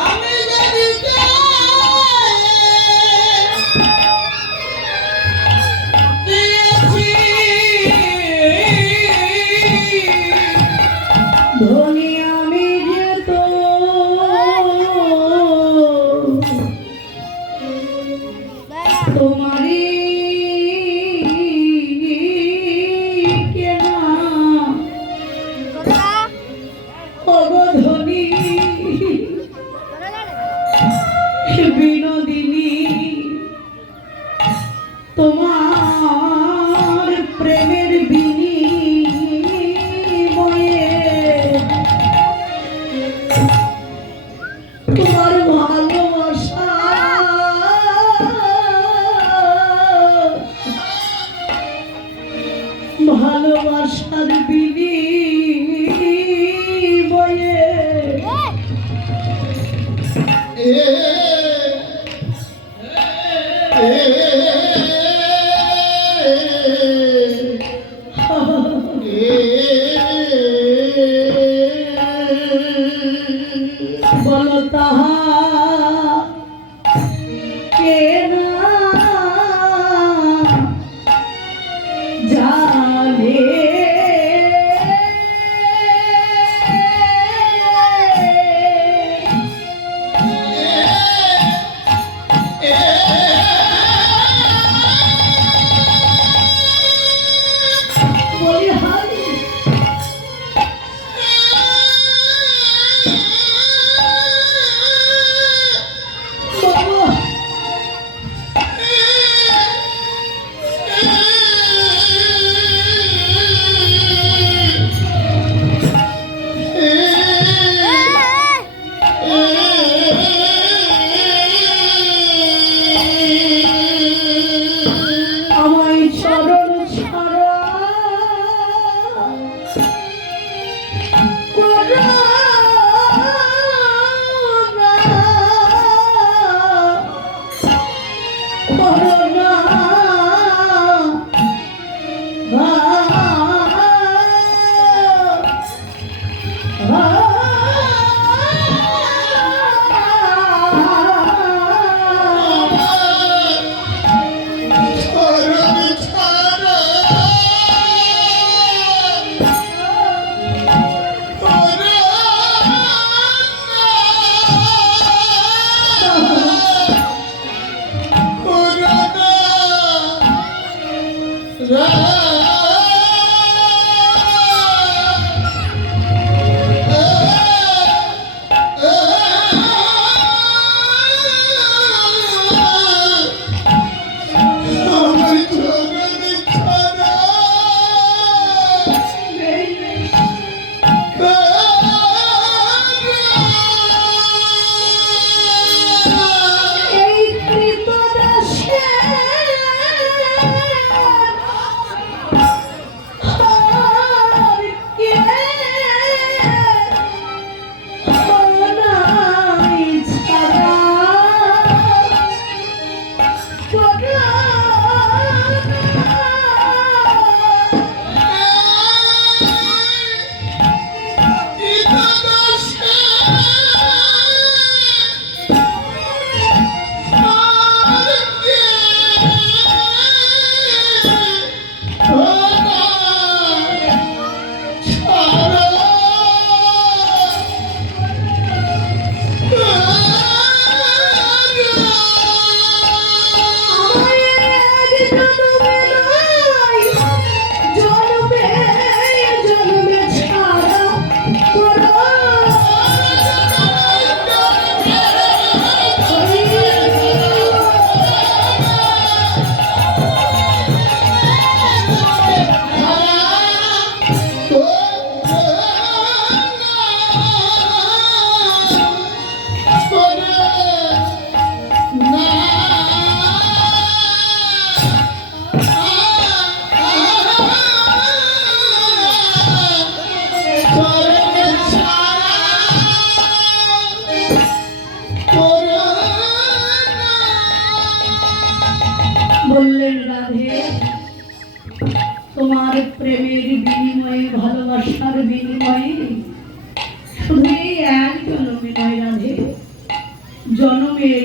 আমি যদি দিয়েছি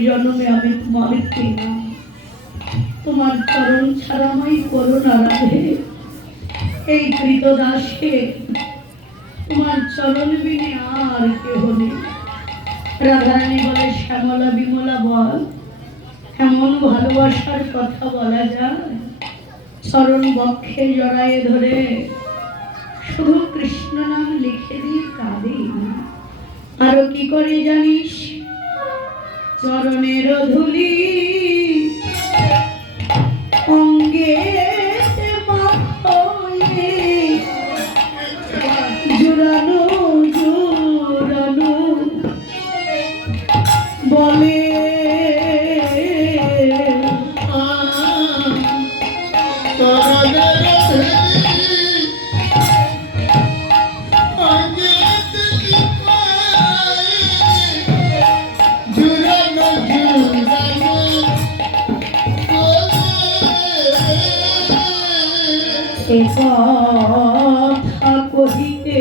জন্মে আমি তোমার কিনা, তোমার চরণ ছাড়া আমায় করো না রাধে। এই কৃতদাসে তোমার চরণ বিনে আর কেহ নেই। রাধারানী বলে, শ্যামলা বিমলা বল, এমন ভালোবাসার কথা বলা যায়? চরণ বক্ষে জড়ায়ে ধরে শুধু কৃষ্ণ নাম লিখে দিয়ে কাঁদি। আরো কি করে জানিস? চরণের ধুলি অঙ্গে মাখয়ে জুড়ানো জুড়ানো বলে এ কথা কহিতে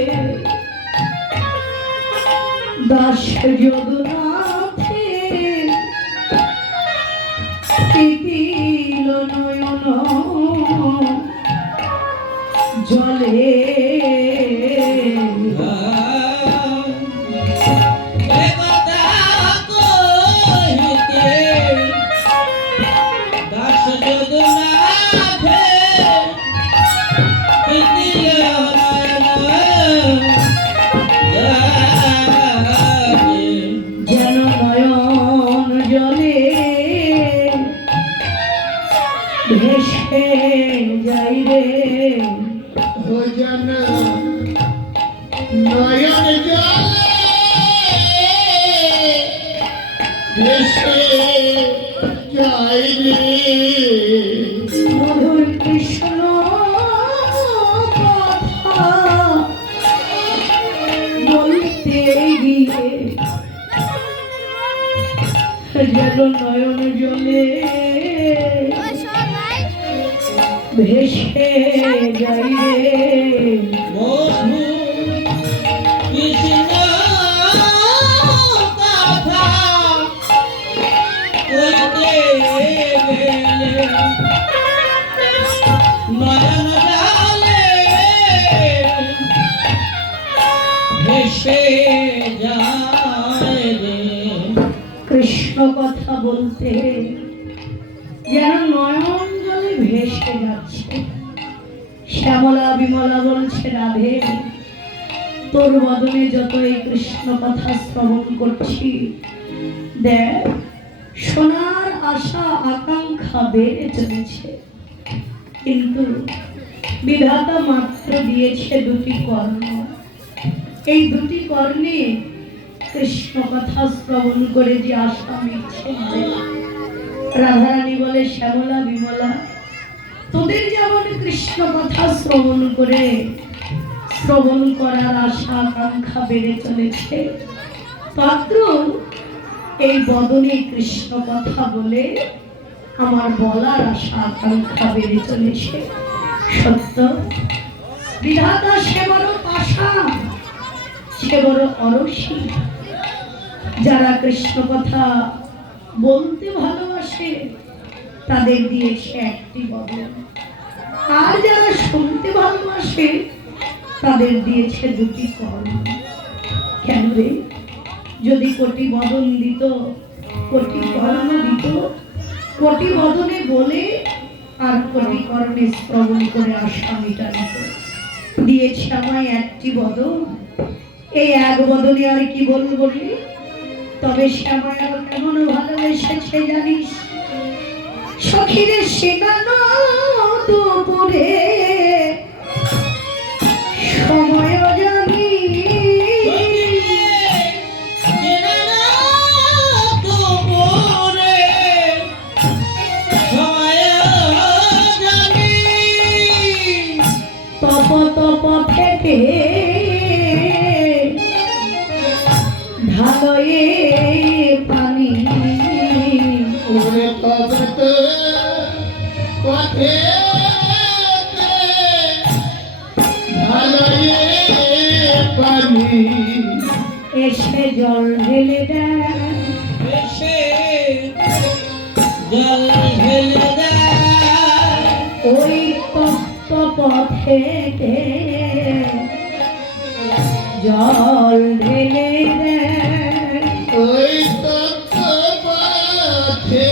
দাস যদুনাথে তিতিল নয়ন জলে। যেন নয়ন জলে ভেসে যাই রে, ভোজন নয়ন জলে ভেসে যায় রে। মধুর কৃষ্ণ কথা বলতে গিয়ে যেন নয়ন জলে ভেসে যাই রে। কৃষ্ণ কথা বলতে যেন নয়ন জলে ভেসে যাচ্ছে। শ্যামলা বিমলা বলছে, রাধে তোর বদনে যত এই কৃষ্ণ কথা শ্রবণ করছি, দেখ শোনার আশা আকাঙ্ক্ষা বেড়ে চলেছে। কিন্তু বিধাতা মাত্র দিয়েছে দুটি কর্ণ, এই দুটি কর্ণে কৃষ্ণ কথা শ্রবণ করে যে আশা মিটছে। রাধারানী বলে, শ্যামলা বিমলা তোদের যেমন কৃষ্ণ কথা শ্রবণ করার আশা আকাঙ্ক্ষা বেড়ে চলেছে, মাত্র এই বদনে কৃষ্ণ কথা বলে আমার বলার আশা আকাঙ্ক্ষা বেড়ে চলেছে। সত্য বিধাতা সে বড় পাষাণ, সে বড় অরসী। যারা কৃষ্ণ কথা বলতে ভালোবাসে তাদের দিয়েছে একটি বদন, আর যারা শুনতে ভালোবাসে তাদের দিয়েছে দুটি কর্ণ। কেন রে? যদি কোটি বদন দিত, কোটি কর্ণ দিত, কোটি বদনে বলে আর কোটি কর্ণে শ্রবণ করে আশা মিটানিত, দিয়েছে আমায় একটি বদন। এই এক বদনে আর কি বলবো রে? তবে সে আমায় আরো কেমন ভালোবেসেছে জানিস? সখীরে সেনানো দুপুরে সময় জানি তপ তপ থেকে ঢালয়ে পানি ওরে তবত পথে ঢালয়ে পানি এসে জল ঢেলে দেয় ভেসে জল ঢেলে দেয় ওই তপ্ত পথেতে জল ঢেলে দেয় ওই তপ্ত পথেতে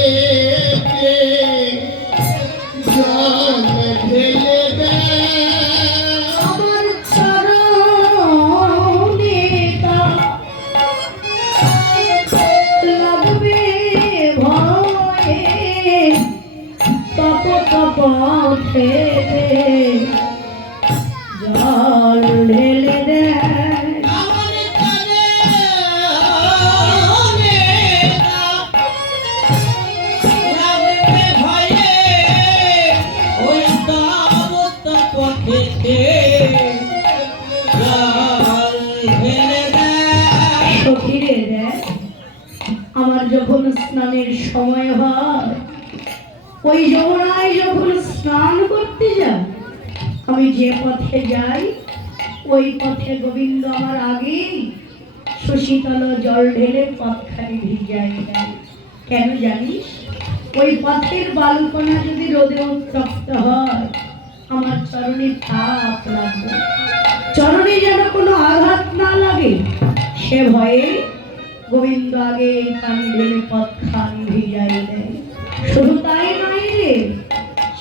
জল ঢেলে দেয় আমার চরণে তা লাগবে ভয়ে তপ্ত পথেতে জল ঢেলে দেয় আমার চরণে লাগবে ভয়ে ওই তাবত পথেতে জল ঢেলে দেয় সখিরে দেয় আমার যখন স্নানের সময় হয় ওই যমুনায় যখন স্নান করতে যাই আমি যে পথে যাই ওই পথে গোবিন্দ আমার আগেই শশীতল জল ঢেলে পথখানি ভিজাই দেয় কেন জানিস ওই পথের বালুকণা যদি রোদে উত্তপ্ত হয় আমার চরণে তাপ লাগবে চরণে যেন কোনো আঘাত না লাগে সে ভয়ে গোবিন্দ আগে এই পানি ঢেলে পথখানি ভিজাই দেয় শুধু তাই নয় রে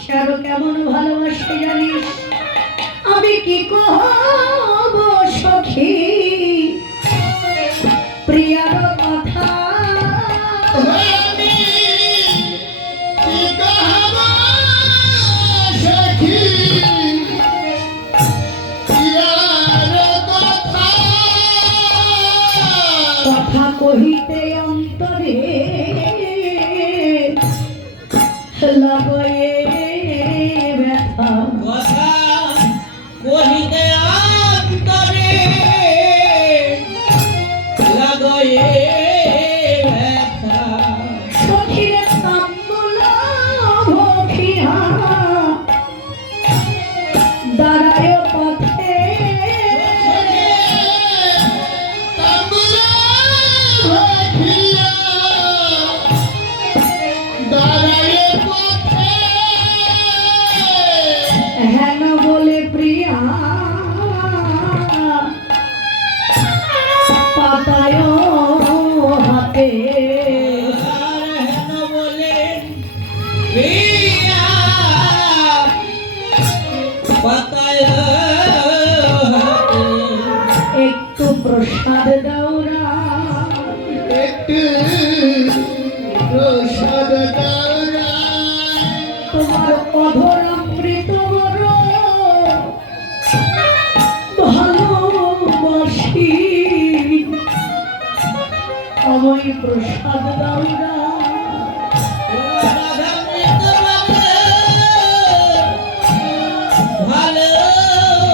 সে আরো কেমন ভালোবাসে জানিস আমি কি কহব সখী প্রিয়ার কথা আমি কি কহব সখী প্রিয়ার কথা কথা কহিতে অন্তরে লাগয়ে ব্যথা কথা কহিতে অন্তরে লাগয়ে ব্যথা সখীরে তাম্বুল ভখিয়া দাঁড়ায় পথে তাম্বুলা ভখিয়া দাঁড়ায় পথে হেন বলে প্রিয়া পাতায় হাতে আর হেন বলে প্রিয়া পাতায় হাতে একটু প্রসাদ দাওরা একটু প্রসাদ দাওরায় তোমার অধর অমৃত বড় ভালোবাসি আমায় প্রসাদ দাওরা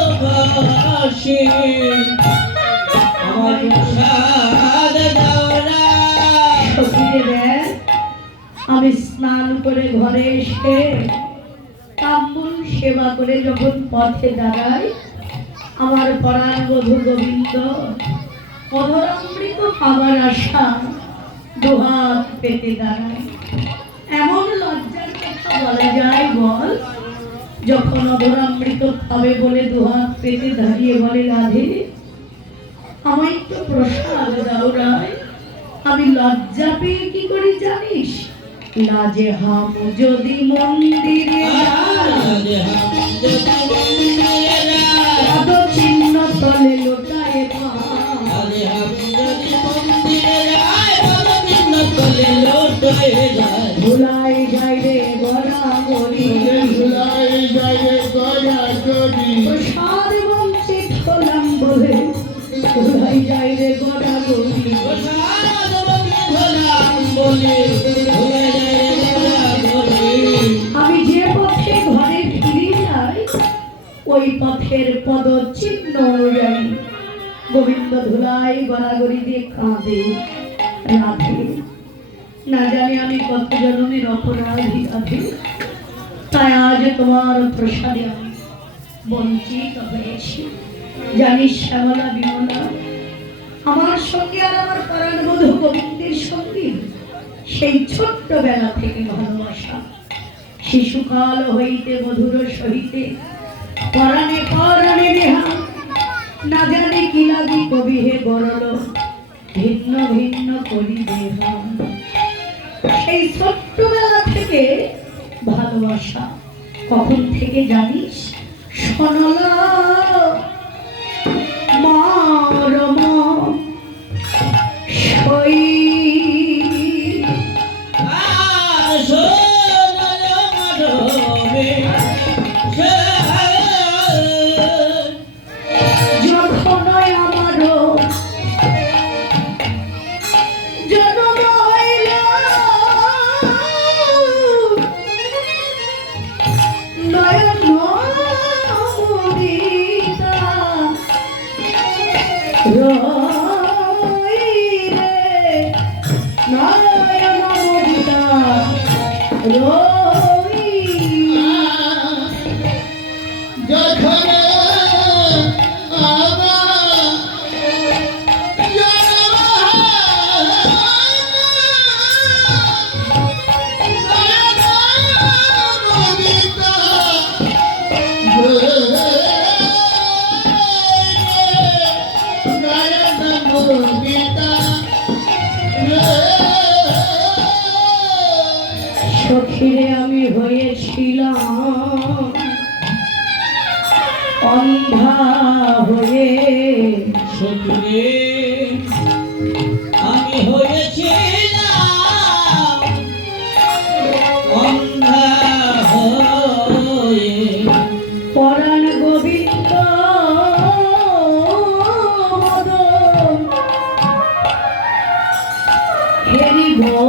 ভালোবাসি আমার প্রসাদ দাওরা সখীরে দেয় আমি স্নান করে ঘরে এসে তাম্বুল সেবা করে যখন পথে দাঁড়াই আমার পরাণ বধূ গোবিন্দ অধরামৃত খাবার আশা দুহাত পেতে দাঁড়ায় এমন লজ্জার কথা বলা যায় বল যখন অধরামৃত খাবে বলে দুহাত পেতে দাঁড়িয়ে বলে রাধে আমায় একটু প্রসাদ দাও রায় আমি লজ্জা পেয়ে কি করে জানিস লাজে হাম যদি মন্দিরে পদ চিহ্ন তলে লোটায় পা ভুলাই যায় রে গড়া গড়ি ভুলাই যায় গড়া গড়ি প্রসাদ বঞ্চিত হলাম বলে ভুলাই যায় রে গড়া গড়ি আমি যে পথে ঘরে ফিরে যাই ওই পথের পদ চিহ্ন অনুযায়ী গোবিন্দ ধুলাই গড়াগড়ি দিয়ে কাঁদে রাধে না জানি আমি কত জনমের অপরাধী রাধে তাই আজ তোমার প্রসাদে আমি বঞ্চিত হয়েছি জানিস শ্যামলা বিমলা আমার সঙ্গে আর আমার পরাণ বধূ গোবিন্দের সঙ্গে সেই ছোট্টবেলা থেকে ভালোবাসা, শিশুকাল হইতে মধুর সহিতে পরাণে পরাণে বিহা, না জানি কি লাগি কবি হে বরল ভিন্ন ভিন্ন করি দেহা। সেই ছোট্টবেলা থেকে ভালোবাসা, কখন থেকে জানিস? শোনলা মরম সই আর সোনার মাধবে যখন আমারও জন্ম হইল, নয়ন মুদিতা রই রে, নয়ন মুদিতা রই। যখন আমার জন্ম নয়নমণিতা নয়নমণিতা সখীরে আমি হয়েছিলাম অন্ধা হয়ে, সখীরে আমি হয়েছিলাম অন্ধা হয়ে পরাণ গোবিন্দ মদন হেরি গো